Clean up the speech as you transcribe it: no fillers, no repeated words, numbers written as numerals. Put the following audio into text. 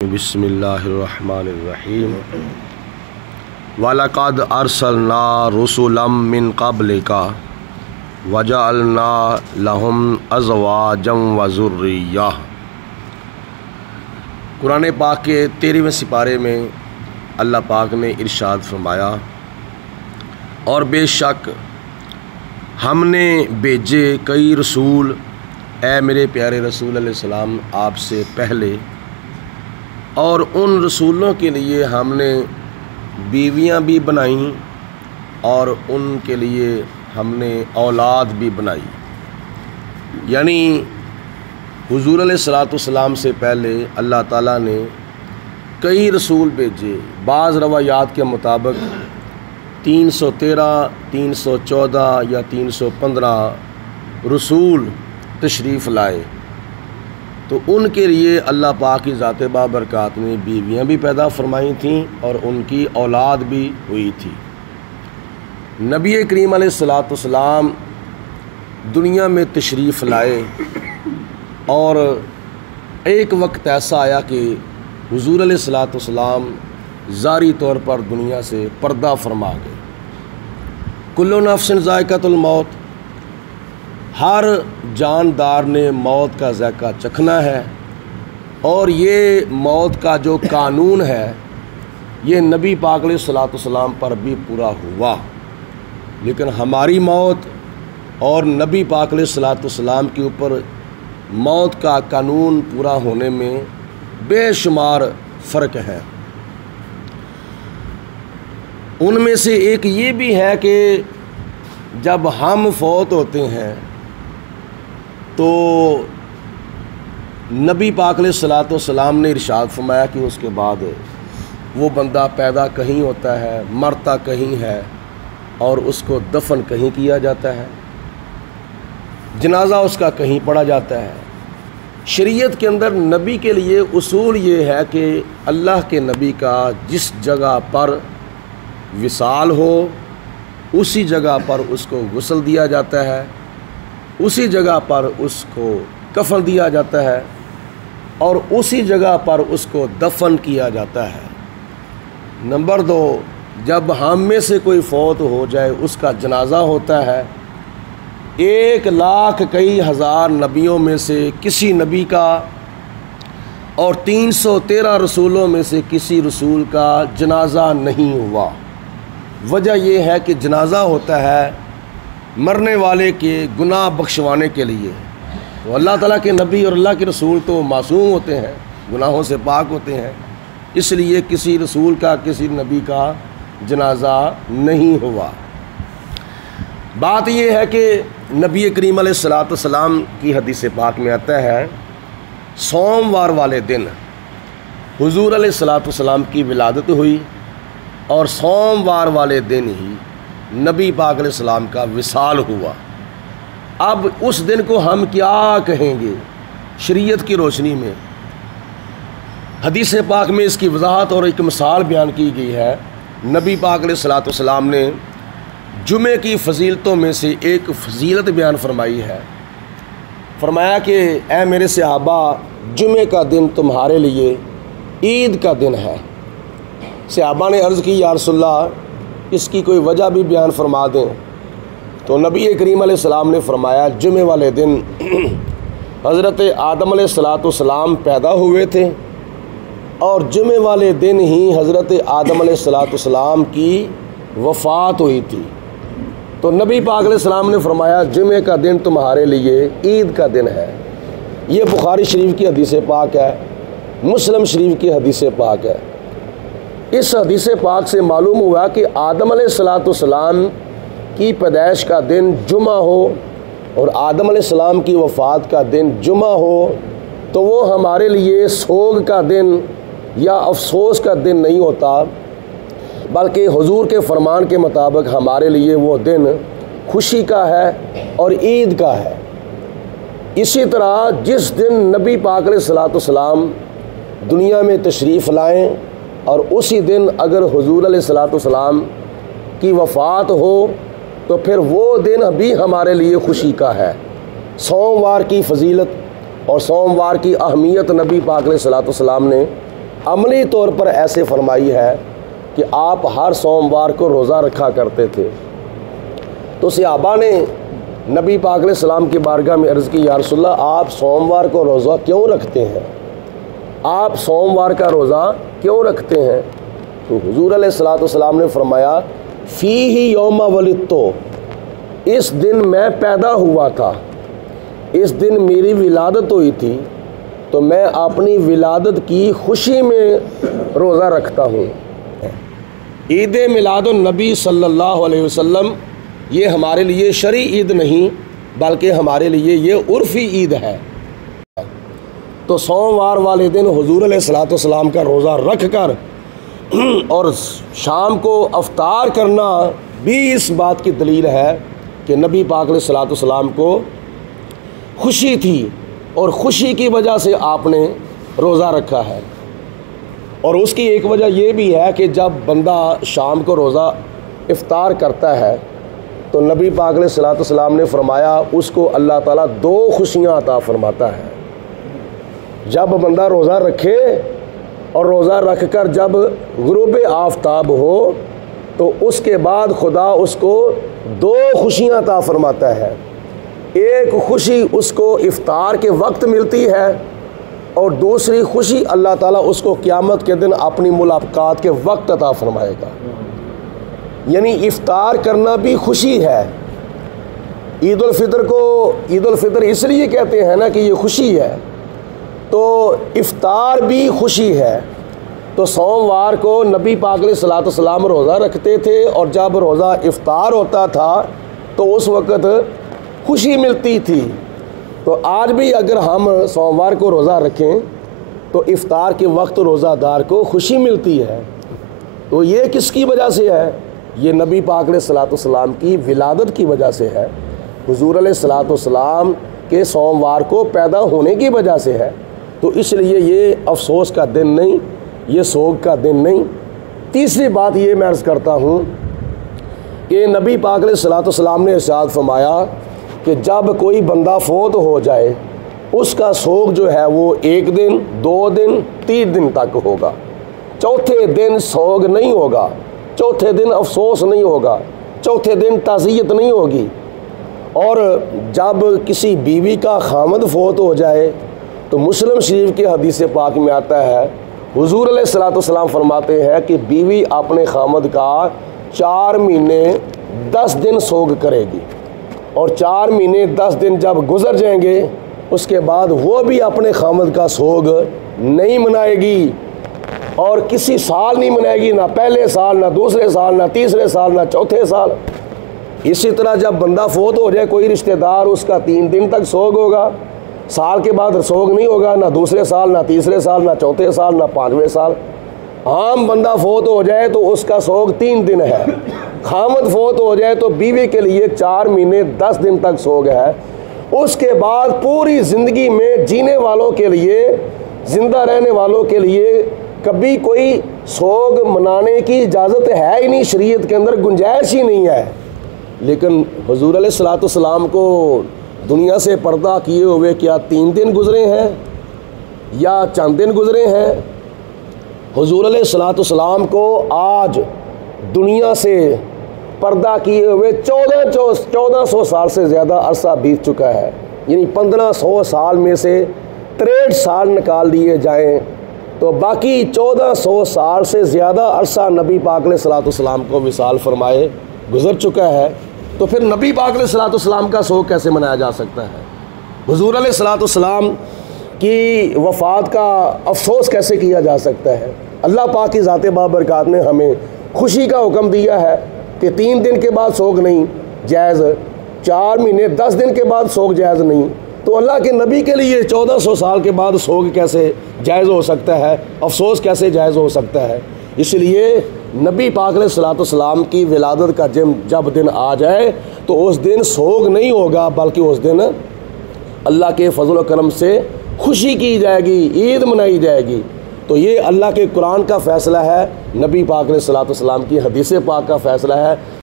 बिस्मिल्लाहिर्रहमानिर्रहीम वलक़द अरसलना रुसुलम मिन क़ब्लिका वजअलना लहुम अज़वाजम व ज़ुर्रिय्या। कुरान पाक के 13वें सिपारे में अल्लाह पाक ने इरशाद फरमाया, और बेशक हमने भेजे कई रसूल ए मेरे प्यारे रसूल अलैहिस्सलाम आपसे पहले, और उन रसूलों के लिए हमने बीवियां भी बनाई और उनके लिए हमने औलाद भी बनाई। यानी हुज़ूर अलैहिस्सलाम से पहले अल्लाह ताला ने कई रसूल भेजे। बाज़ रवायात के मुताबिक 313, 314 या 315 रसूल तशरीफ़ लाए, तो उनके लिए अल्लाह पाक की ज़ात बाबरकात ने बीवियाँ भी पैदा फरमाई थीं और उनकी औलाद भी हुई थी। नबी करीम अलैहिस्सलाम दुनिया में तशरीफ़ लाए और एक वक्त ऐसा आया कि हुज़ूर अलैहिस्सलाम ज़ारी तौर पर दुनिया से पर्दा फरमा गए। कुल्लु नफ्सिन ज़ाइक़तुल मौत, हर जानदार ने मौत का ज़ायक़ा चखना है, और ये मौत का जो कानून है ये नबी पाक अलैहिस्सलाम पर भी पूरा हुआ। लेकिन हमारी मौत और नबी पाक अलैहिस्सलाम के ऊपर मौत का कानून पूरा होने में बेशुमार फ़र्क है। उनमें से एक ये भी है कि जब हम फौत होते हैं तो नबी पाक अलैहिस्सलाम ने इरशाद फरमाया कि उसके बाद वो बंदा पैदा कहीं होता है, मरता कहीं है, और उसको दफन कहीं किया जाता है, जनाजा उसका कहीं पढ़ा जाता है। शरीयत के अंदर नबी के लिए उसूल ये है कि अल्लाह के नबी का जिस जगह पर विसाल हो उसी जगह पर उसको गुस्ल दिया जाता है, उसी जगह पर उसको कफन दिया जाता है, और उसी जगह पर उसको दफन किया जाता है। नंबर 2, जब हम में से कोई फौत हो जाए उसका जनाजा होता है। 1,00,000 कई हज़ार नबियों में से किसी नबी का और 313 रसूलों में से किसी रसूल का जनाजा नहीं हुआ। वजह यह है कि जनाजा होता है मरने वाले के गुनाह बख्शवाने के लिए। तो अल्लाह ताला के नबी और अल्लाह के रसूल तो मासूम होते हैं, गुनाहों से पाक होते हैं, इसलिए किसी रसूल का किसी नबी का जनाजा नहीं हुआ। बात यह है कि नबी करीम अलैहिस्सलाम की हदीस पाक में आता है, सोमवार वाले दिन हुज़ूर अलैहिस्सलाम की विलादत हुई और सोमवार वाले दिन ही नबी पाक अलैहिस्सलाम का विसाल हुआ। अब उस दिन को हम क्या कहेंगे शरीयत की रोशनी में? हदीस पाक में इसकी वजाहत और एक मिसाल बयान की गई है। नबी पाक अलैहिस्सलाम ने जुमे की फजीलतों में से एक फजीलत बयान फरमाई है। फरमाया कि ए मेरे सहाबा, जुमे का दिन तुम्हारे लिए ईद का दिन है। सहाबा ने अर्ज़ की, या रसूलल्लाह, इसकी कोई वजह भी बयान फरमा दें। तो नबी करीम अलैहिस्सलाम ने फरमाया, जुमे वाले दिन हज़रत आदम अलैहिस्सलाम पैदा हुए थे और जुमे वाले दिन ही हज़रत आदम अलैहिस्सलाम की वफ़ात हुई थी। तो नबी पाक अलैहिस्सलाम ने फरमाया, जुमे का दिन तुम्हारे लिए ईद का दिन है। ये बुखारी शरीफ की हदीस पाक है, मुस्लिम शरीफ की हदीस पाक है। इस हदीस पाक से मालूम हुआ कि आदम अलैहिस्सलाम की पैदाइश का दिन जुमा हो और आदम अलैहिस्सलाम की वफ़ात का दिन जुमा हो, तो वो हमारे लिए सोग का दिन या अफसोस का दिन नहीं होता, बल्कि हुजूर के फरमान के मुताबिक हमारे लिए वो दिन खुशी का है और ईद का है। इसी तरह जिस दिन नबी पाक अलैहिस्सलाम दुनिया में तशरीफ़ लाएँ और उसी दिन अगर हुजूर अलैहिस्सलाम की वफ़ात हो तो फिर वो दिन भी हमारे लिए खुशी का है। सोमवार की फजीलत और सोमवार की अहमियत नबी पाक अलैहिस्सलाम ने अमली तौर पर ऐसे फरमाई है कि आप हर सोमवार को रोज़ा रखा करते थे। तो सहाबा ने नबी पाक अलैहिस्सलाम की बारगाह में अर्ज़ की, या रसूलल्लाह आप सोमवार को रोज़ा क्यों रखते हैं, आप सोमवार का रोज़ा क्यों रखते हैं? तो हुज़ूर अलैहिस्सलाम ने फरमाया, फ़ीही यौमा वलिदतो, इस दिन मैं पैदा हुआ था, इस दिन मेरी विलादत हुई थी, तो मैं अपनी विलादत की खुशी में रोज़ा रखता हूँ। ईद मिलादुन नबी सल्लल्लाहु अलैहि वसल्लम ये हमारे लिए शरई ईद नहीं बल्कि हमारे लिए ये उर्फ़ी ईद है। तो सोमवार वाले दिन हुज़ूर अलैहिस्सलाम का रोज़ा रख कर और शाम को अफ्तार करना भी इस बात की दलील है कि नबी पाक अलैहिस्सलाम को खुशी थी और ख़ुशी की वजह से आपने रोज़ा रखा है। और उसकी एक वजह यह भी है कि जब बंदा शाम को रोज़ा इफ्तार करता है तो नबी पाक अलैहिस्सलाम ने फरमाया उसको अल्लाह ताला दो खुशियाँ अता फरमाता है। जब बंदा रोज़ा रखे और रोज़ा रख कर जब गुरूब आफ्ताब हो तो उसके बाद खुदा उसको दो खुशियाँ अता फरमाता है। एक खुशी उसको इफ्तार के वक्त मिलती है और दूसरी खुशी अल्लाह ताला उसको क़यामत के दिन अपनी मुलाकात के वक्त अता फरमाएगा। यानी इफ्तार करना भी खुशी है। ईद उल फितर को ईद उल फितर इसलिए कहते हैं ना कि ये खुशी है, तो इफ्तार भी खुशी है। तो सोमवार को नबी पाक अलैहिस्सलाम रोज़ा रखते थे और जब रोज़ा इफ्तार होता था तो उस वक़्त खुशी मिलती थी। तो आज भी अगर हम सोमवार को रोज़ा रखें तो इफ्तार के वक्त रोज़ादार को खुशी मिलती है। तो ये किसकी वजह से है? ये नबी पाक अलैहिस्सलाम की विलादत की वजह से है। हुज़ूर अलैहिस्सलाम के सोमवार को पैदा होने की वजह से है। तो इसलिए ये अफसोस का दिन नहीं, ये सोग का दिन नहीं। तीसरी बात ये मैं अर्ज़ करता हूँ कि नबी पाक अलैहिस्सलाम ने इरशाद फरमाया कि जब कोई बंदा फोत हो जाए उसका सोग जो है वो 1 दिन, 2 दिन, 3 दिन तक होगा। चौथे दिन सोग नहीं होगा, चौथे दिन अफसोस नहीं होगा, चौथे दिन ताज़ियत नहीं होगी। और जब किसी बीवी का खामद फोत हो जाए तो मुस्लिम शरीफ के हदीस पाक में आता है, हुज़ूर अलैहिस्सलाम फरमाते हैं कि बीवी अपने खामद का 4 महीने 10 दिन सोग करेगी और 4 महीने 10 दिन जब गुजर जाएंगे उसके बाद वो भी अपने खामद का सोग नहीं मनाएगी और किसी साल नहीं मनाएगी, ना पहले साल, ना दूसरे साल, ना तीसरे साल, ना चौथे साल। इसी तरह जब बंदा फोत हो जाए कोई रिश्तेदार, उसका 3 दिन तक सोग होगा, साल के बाद सोग नहीं होगा, ना दूसरे साल, ना तीसरे साल, ना चौथे साल, ना 5वें साल। आम बंदा फोत हो जाए तो उसका सोग 3 दिन है। खामद फोत हो जाए तो बीवी के लिए 4 महीने 10 दिन तक सोग है। उसके बाद पूरी ज़िंदगी में जीने वालों के लिए, ज़िंदा रहने वालों के लिए कभी कोई सोग मनाने की इजाज़त है ही नहीं, शरीयत के अंदर गुंजाइश ही नहीं है। लेकिन हुज़ूर अलैहिस्सलाम को दुनिया से पर्दा किए हुए क्या 3 दिन गुजरे हैं या चंद दिन गुजरे हैं? हुज़ूर अलैहिस्सलाम को आज दुनिया से पर्दा किए हुए 1400 साल से ज़्यादा अरसा बीत चुका है। यानी 1500 साल में से 63 साल निकाल दिए जाएं तो बाकी 1400 साल से ज़्यादा अरसा नबी पाक अलैहिस्सलाम को विसाल फरमाए गुज़र चुका है। तो फिर नबी पाक अलैहिस्सलाम का सोग कैसे मनाया जा सकता है? हुज़ूर अलैहिस्सलाम की वफ़ात का अफसोस कैसे किया जा सकता है? अल्लाह पाक की ज़ात बाबरकात ने हमें खुशी का हुक्म दिया है कि 3 दिन के बाद सोग नहीं जायज़, 4 महीने 10 दिन के बाद सोग जायज़ नहीं। तो अल्लाह के नबी के लिए 1400 साल के बाद सोग कैसे जायज़ हो सकता है, अफसोस कैसे जायज़ हो सकता है? इसलिए नबी पाक अलैहिस्सलाम की विलादत का जब दिन आ जाए तो उस दिन सोग नहीं होगा बल्कि उस दिन अल्लाह के फजल करम से खुशी की जाएगी, ईद मनाई जाएगी। तो ये अल्लाह के कुरान का फ़ैसला है, नबी पाक अलैहिस्सलाम की हदीस पाक का फ़ैसला है।